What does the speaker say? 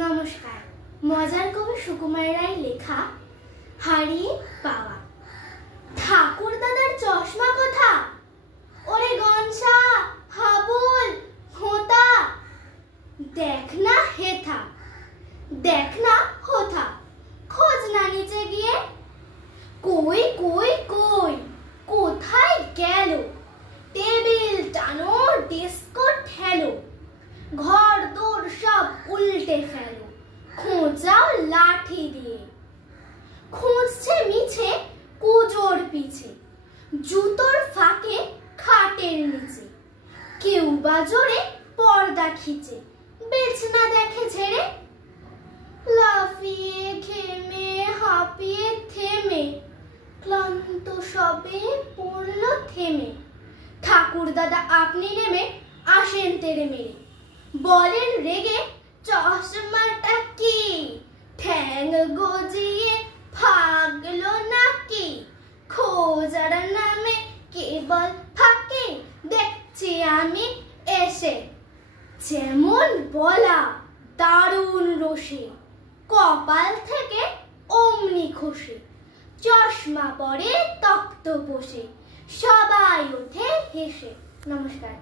নমস্কার। মজার কবি সুকুমার রায় লেখা হারিয়ে পাওয়া। ঠাকুর দাদার চশমা কথা, ওরে গনসা, হাবুল, হোতা, দেখ না হেথা, দেখ না হোথা, খোঁজ না নিচে গিয়ে, কই কই কই, কোথায় গেল? টেবিল টানো, ডিস্কো ঠেলো, ঘর দোর সব উল্টে ফেলো, খোঁচাও লাঠি দিয়ে। খুঁজছে মিছে কুজোর পিছে, জুতোর ফাঁকে খাটের নিচে, কেউ বা জোরে পর্দা খিচে, বিছনা দেখে ঝেড়ে, লাফিয়ে ঘেমে হাঁপিয়ে থেমে, ক্লান্ত সবে পড়ল থেমে। ঠাকুর দাদা আপনি নেমে আসেন তেড়ে মেরে, বলেন রেগে, চশমাটা কি ঠ্যাং গজিয়ে ভাগলো নাকি? খোঁজার নামে কেবল ফাঁকে দেখছি আমি এসে, যেমন বলা দারুণ রোষে, কপাল থেকে অমনি খসে, চশমা পরে তক্ত বসে, সবাই ওঠে হেসে। নমস্কার।